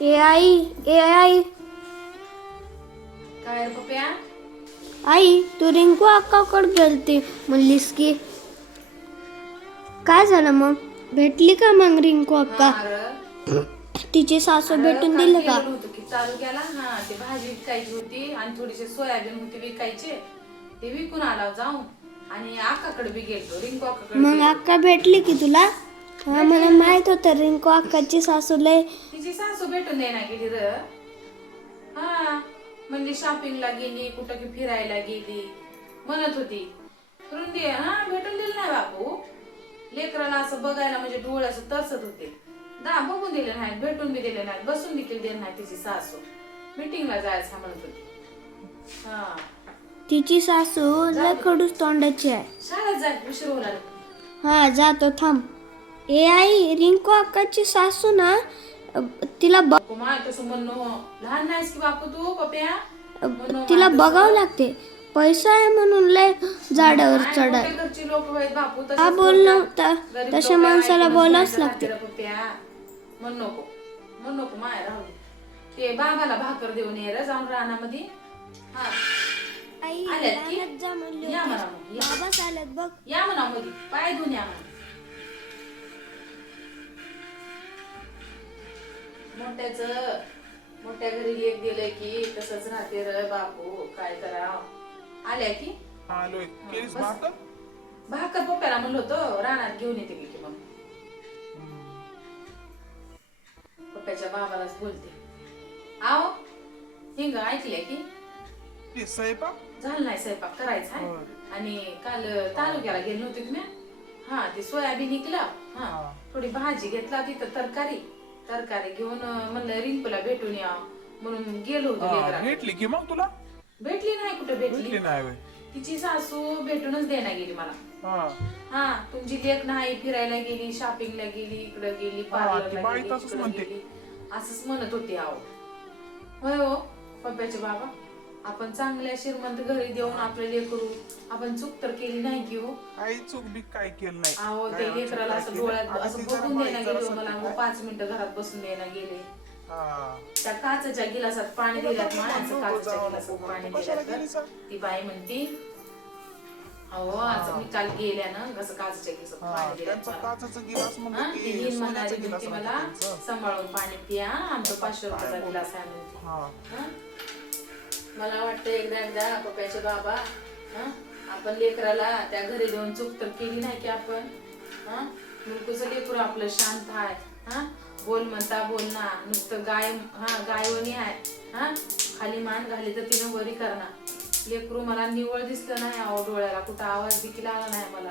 ए आई ए आई. काय रे पप्या? आई तू रिंकू अक्काकडे गेलती. म्हणलीस की. काय झालं मग? भेटली का मग रिंकू अक्का? तिची सासू भेटून दिलं का? होतो की चालू केला. हा ते भाजी विकायची होती आणि थोडीशी सोयाबीन होती विकायचे. ते विकून आला जाऊन. आणि आकाकडे बी गेलो रिंकू अक्काकडे मग. अक्का भेटली की तुला? हा मला माहीत होतं रिंकू अक्काची सासू लय तिची सासू भेटून द्यायला गेली र हा म्हणजे शॉपिंगला गेली कुठं की फिरायला गेली म्हणत होती. करून दे. हा भेटून दिलं नाही बापू. लेकराला असं बघायला म्हणजे डोळे असं तरसत होते. दा बघून दिले नाही भेटून बी दिले नाही बसून देखील दिले नाही तिची सासू. मीटिंगला जायचं म्हणत होती. हा. तिची सासू लय खडूस तोंडाची आहे. शाळेत जाय उशीर होणार. हा जातो थांब. ए आई रिंकू अक्काची सासू ना तिला लहान नाहीस की बापू तू पप्या तिला. बघावं लागते पैसा आहे म्हणून लय झाडावर चढाय हा बोलणं तशा माणसाला बोलावंच लागते रात्री पप्या. म्हण नको म्हण नको माय राहू दे. ते बाबाला भाकर देऊन ये रे जाऊन रानामध्ये हा आई आल्यात की? रानात जा म्हणली या होती. म्हणा मग, या. बाबाच आल्यात बघ या म्हणा मध्ये पाय धुवून या म्हणा मोठ्याच मोठ्या घरी लेक दिलं की तसंच राहते र बापू काय कराव? आल्या की? आलोय. केलीस बस. भाकर? भाकर पप्प्याला म्हणलं होतं रानात घेऊन येते की मग पप्प्याच्या बाबालाच बोलते. आव हिंग ऐकलंय की? ते स्वयंपाक? झालं नाही स्वयंपाक करायचा आहे. होय. आणि काल तालुक्याला गेलो नव्हते तुम्ही हा ते सोयाबीन हा हा. थोडी भाजी घेतला तिथं तरकारी. तरकारी घेऊन अं, म्हणलं रिंकूला भेटून या. म्हणून गेलो होतो हा. भेटली की मग तुला? भेटली नाही कुठे भेटली. भेटली नाही होय. तिची सासू भेटूनच देण्या गेली मला. हा. हा तुमची लेख नाही फिरायला गेली शॉपिंगला गेली इकडे गेली ती पार्लरला बाई गेली तसंच इकडं म्हणते. गेली. असंच म्हणत होती आहो. होय हो पप्प्याचे बाबा. आपण चांगल्या श्रीमंत घरी देऊन आपलं लेकरू आपण चूक तर केली नाही की हो काही चूक बी काय केलं नाही अहो काय ते लेकराला काय असं केलं? डोळ्यात आता असं ती बघून द्यायला जरा गेलो मला मग पाच मिनिटं घरात बसून द्यायला गेले हा. त्या काचच्या गिलासात पाणी दिल्यात नको काचच्या गिलासात. पाणी दिल्यात? तर ती बाई म्हणती अहो आज मी काल गेल्यानं कसं काचच्या गिलासात हा, पाणी दिल्यात त्यांचा मला. काचेचा गिलास हा, म्हणलं ती सोन्याचा गिलास म्हणते मला. सांभाळून पाणी पिया आमचं पाचशे रुपयाचा गिलास आहे म्हणते हा. हं? मला वाटतं एकदा एकदा पप्याचे बाबा हं? आपण लेकराला त्या घरी देऊन चूक तर केली नाही की आपण हं? मुलकूचं लेकरू आपलं शांत आहे हा? बोल म्हणता बोलना नुसतं गाय हा गायवणी आहे हा? खाली मान घाली तर तिनं वरी करणार. लेकरू मला निवळ दिसलं नाही अहो डोळ्याला कुठं आवाज देखील आला नाही मला.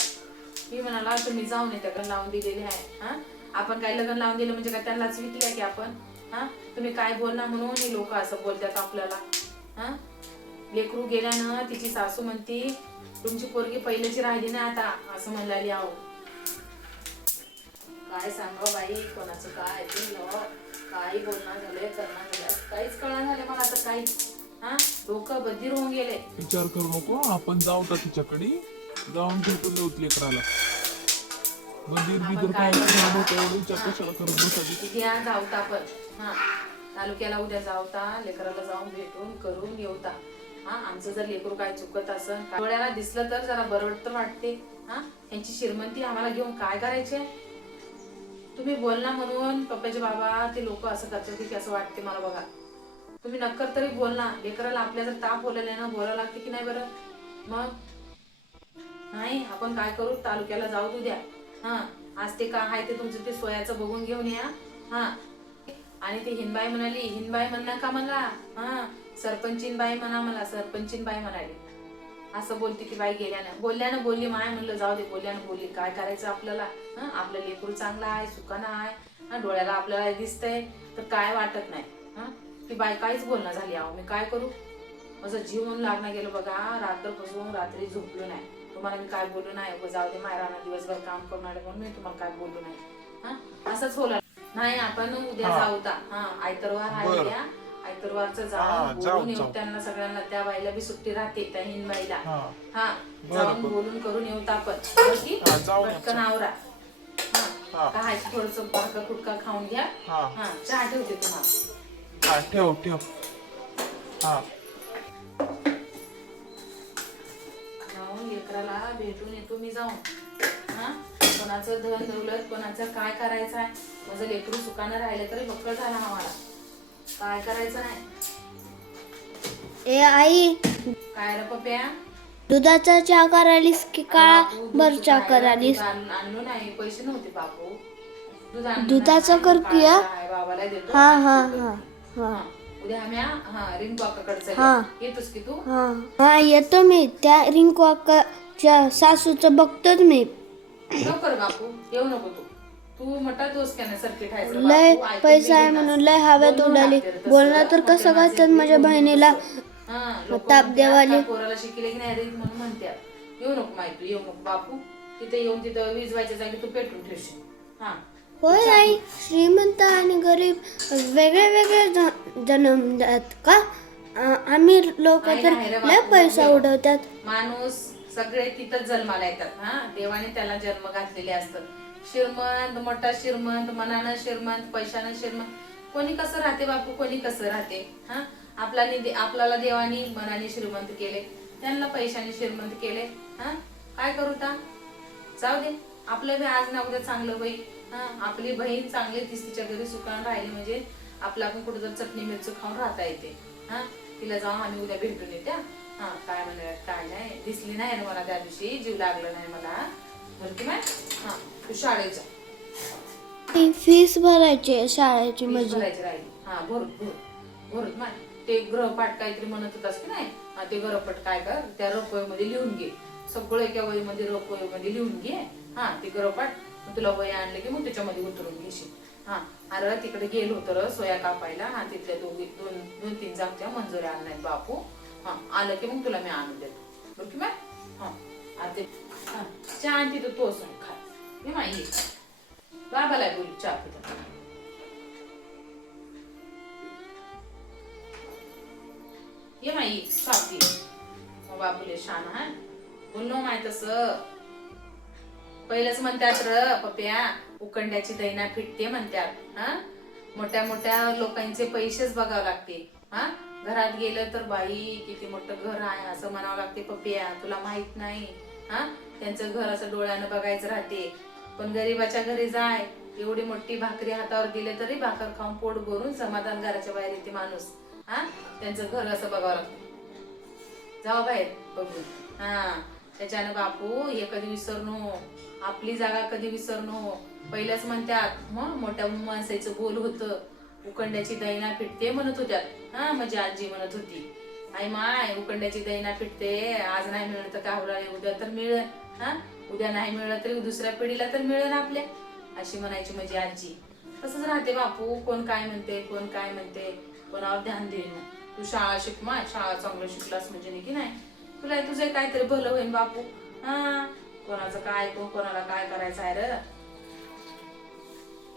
मी म्हणाला तुम्ही जाऊन येते लावून दिलेली आहे हा? आपण काय लग्न लावून दिलं म्हणजे काय त्यांनाच विकल्या की आपण हा? तुम्ही काय बोलणार म्हणून हे लोक असं बोलतात आपल्याला. हा? लेकरू गेल्यानं तिची सासू म्हणती तुमची पोरगी पहिल्याची राहिली नाही आता असं म्हणलेली आहो. काय सांगा बाई कोणाचं काय ऐकलं काही बोलणं झालंय करणं काहीच कळणार झालं मला आता काही. हा? डोकं बधीर होऊन गेले. विचार करू नको आपण जाऊ तर तिच्याकडे. जाऊन भेटून देऊ लेकराला. मंदिर बिदर काय विचार कशाला बसायची. आपण. हा. तालुक्याला उद्या जाऊता लेकराला जाऊन भेटून करून येऊता हा आमचं जर लेकरू काय चुकत असं डोळ्याला दिसलं तर जरा बरं तर वाटते. हा यांची श्रीमंती आम्हाला घेऊन काय करायचे तुम्ही बोलना म्हणून पप्पाचे बाबा ते लोक असं करतात की असं वाटते मला बघा. तुम्ही नक्कर तरी बोलना लेकराला आपल्या जर ताप बोलायला ना बोलावं लागते की नाही बरं? मग? नाही आपण काय करू? तालुक्याला जाऊ तू द्या हा आज ते काय आहे ते तुमचं ते सोयाचं बघून घेऊन या. हा आणि ते हिनबाई म्हणाली हिनबाई म्हणणं का मला हा सरपंचीन बाई म्हणा मला सरपंचीन बाई म्हणाली. असं बोलते की बाई गेल्यानं. बोलल्यानं बोलली माय म्हणलं जाऊ दे. बोलल्यानं बोलली काय करायचं आपल्याला? हा आपलं लेकरू चांगला आहे सुकाना आहे. हा डोळ्याला आपल्याला दिसतंय तर काय वाटत नाही. हा ती बाई काहीच बोलणं झाली अहो मी काय करू? माझं जीवन लागणं गेलं बघा रात्र बसून रात्री झोपलो नाही. तुम्हाला मी काय बोललो नाही जाऊ दे मायराना दिवसभर काम करून म्हणून मी तुम्हाला काय बोललो नाही. हा असंच बोला नाही आपण उद्या हा. जाऊ ता हा आयतरवार आहे बरं. उद्या आयतरवारचं हा, जाऊन जाऊ, बोलून येऊ जाऊ. त्यांना सगळ्यांना त्या बाईला बी सुट्टी राहते त्या हिनबाईला हा हा बरं, जाऊन बरं. बोलून करून येऊ आपण बरं की? हा, पटकन आवरा हा हा. काय थोडस भाकर कुटका खाऊन घ्या हा. हा चहा ठेवते तुम्हाला हा ठेव ठेव हा जाऊन लेकराला भेटून येतो मी जाऊन हा कोणाचं धन दौलत कोणाचं काय करायचं आहे? माझं लेकरू सुखानं राहिलं तरी बक्कळ झाला हा मला. काय करायचं नाही ए आई. काय रे पप्या दुधाचा चहा करालीस की काळा बर चहा? करालीस आणलो नाही. पैसे नव्हते बापू. दूध आणलं दुधाचं नाही, कर काय हा? आहे, बाबाला देतो. हा हा हा. उद्या आम्ही हा हा रिंग. येतोस की तू? हा. हा येतो मी. त्या रिंकू अक्काच्या सासूचं बघतोच मी. लवकर बापू येऊ नको तू. तू लय पैसा आहे. म्हणून लय उडाली लागते रे तसं. बोलणार तर कसं करतात माझ्या बहिणीला? ताप म्हणतात, देवाले. "हा, पोराला शिकले की नाही रे? म्हणून म्हणतात येऊ नको माहिती तू येऊ नको बापू. तिथे येऊन तिथं विजवायच्या जागी तू पेटून ठेवशील. हा. होय आई श्रीमंत आणि गरीब वेगळे वेगळे ज- जन्मतात का? आम्ही लोक तर लय पैसा. उडवतात. माणूस सगळे तिथंच जन्माला येतात हा. देवाने त्याला जन्म घातलेले असतात. श्रीमंत मोठा श्रीमंत मनानं श्रीमंत पैशानं श्रीमंत. कोणी कसं राहते बापू? कोणी कसं राहते? हा? आपला आपल्याला देवानी मनाने श्रीमंत केले. त्यांना पैशाने श्रीमंत केले. हा? काय करू ता? जाऊ दे. आपलं बी आज ना उद्या चांगलं बाई हा? आपली बहीण चांगली तीस तिच्या घरी सुखान राहिली म्हणजे आपला आपण कुठं जर चटणी मिरची खाऊन राहता येते. हा? तिला जाऊन आम्ही उद्या भेटून येत्या. हा काय म्हणे काय नाही. दिसली नाही ना मला त्या दिवशी. जीव लागला नाही मला. बरं की नाही हा तू शाळेत जा. फीस भरायची शाळेची फीस भरायची राहिली. हा भरत भरत माय. ते ग्रहपाठ काहीतरी म्हणत होतास की नाही? हा ते ग्रहपाठ काय कर त्या मध्ये लिहून घे. सगळं एका वहीमध्ये मध्ये लिहून घे. हा ते ग्रहपाठ मग तुला वही आणले की मग त्याच्यामध्ये उतरून घेशील. हा अरे तिकडे गेलो होतं र सोया कापायला. हा तिथल्या दोघी दोन दोन तीन जागच्या मंजुऱ्या आणल्यात बापू. हा आलं की मग तुला मी आणून देतो. ओके मॅम हा आता ते हा चहा आणते तर असून खा. मी माई बाबाला बोलू चहा पिता. ये माई सापी मग बाबूले शान हा. बोललो माय तस. पहिलंच म्हणतात र पप्या. उकंड्याची दैना फिटते म्हणतात हा? मोठ्या मोठ्या लोकांचे पैसेच बघावं लागते हा? घरात गेलं तर बाई किती मोठं घर आहे असं म्हणावं लागते पप्या तुला माहीत नाही हा? त्यांचं घर असं डोळ्यानं बघायचं राहते. पण गरीबाच्या घरी जाय एवढी मोठी भाकरी हातावर दिले तरी भाकर खाऊन पोट भरून समाधान घराच्या बाहेर येते माणूस हा? त्यांचं घर असं बघावं लागतं. जाऊ बाहेर बघू हा त्याच्यानं बापू हे कधी विसरणू आपली जागा कधी विसरणो हो. पहिल्याच म्हणतात मग मोठ्या माणसाचं बोल होतं. उकंड्याची दैना फिटते म्हणत होत्यात हा माझी आजी म्हणत होती. I my उकंड्याची दैना फिटते. आज नाही मिळत तर काय होणार उद्या तर मिळेल. हा? उद्या नाही मिळलं तरी दुसऱ्या पिढीला तर मिळेल आपल्या. अशी म्हणायची माझी आजी. तसंच राहते बापू. कोण काय म्हणते कोण काय म्हणते कोणावर ध्यान देईन. तू शाळा शिक मा. शाळा चांगलं शिकलास म्हणजे नाही की नाही. तुला तुझं काहीतरी भलं होईन बापू. हा? कोणाचं काय कोण कोणाला काय करायचं आहे र?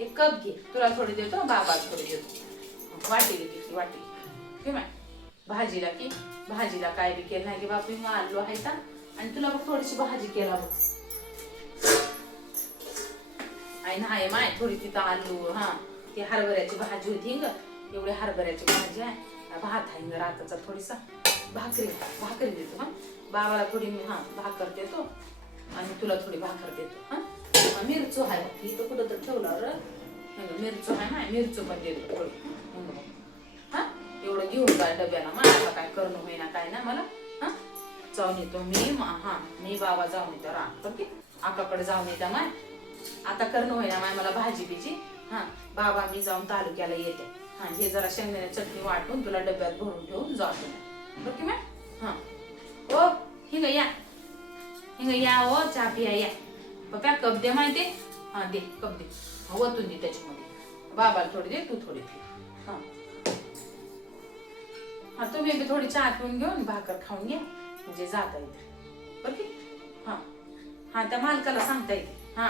एक कप घे. तुला थोडी देतो बाबा थोडी देतो. वाटी घे ती वाटी. घे माय भाजीला की भाजीला काय बी केलं नाही की बापू मग आलो आहे का? आणि तुला बघ थोडीशी भाजी केला बघ. आई नाही माय थोडी तिथं आलू हा. ती हरभऱ्याची भाजी होती ग. एवढी हरभऱ्याची भाजी आहे. भात आहे ग राताचा थोडीसा. भाकरी भाकरी देतो हा. बाबाला थोडी मी हा भाकर देतो. आणि तुला थोडी भाकर देतो हा? मिरचू आहे बघ. इथं कुठं तर ठेवलं र. मिरचू आहे ना मिरचू पण देतो थोडी हा? एवढं घेऊन काय डब्याला मला काय करणं होईना काय ना मला हा? जाऊन येतो मी हा मी बाबा जाऊन येतो रात ओके आकाकडे जाऊन येता माय. आता करणं होईना माय मला भाजी बिजी हा? बाबा मी जाऊन तालुक्याला येते. हा हे जरा शेंगदाण्या चटणी वाटून तुला डब्यात भरून ठेवून जातो. ओके मॅम हा. ओ हिंग या. हिंग या ओ चहा पिया या पप्या कप दे माहिती हा दे कप दे हा, वतून दे त्याच्यामध्ये बाबाला थोडी दे तू थोडी दे हा हा तुम्ही बी थोडी चहा पिऊन घेऊन भाकर खाऊन घ्या म्हणजे जाता येते बरं की हा हा त्या मालकाला सांगता येते हा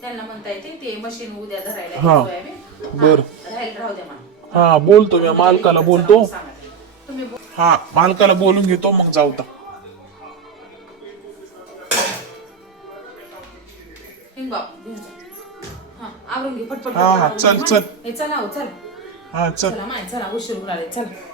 त्यांना म्हणता येते ते मशीन उद्या धरायला हा. येतोय आम्ही. हा, बरं. राहील राहू द्या मला हा बोलतो मी मालकाला बोलतो. तुम्ही हा मालकाला बोलून घेतो मग जाऊ तर हा, हा, चल. चल. हे चला हो चला हा चल चला माय चला उशीर राहिले चला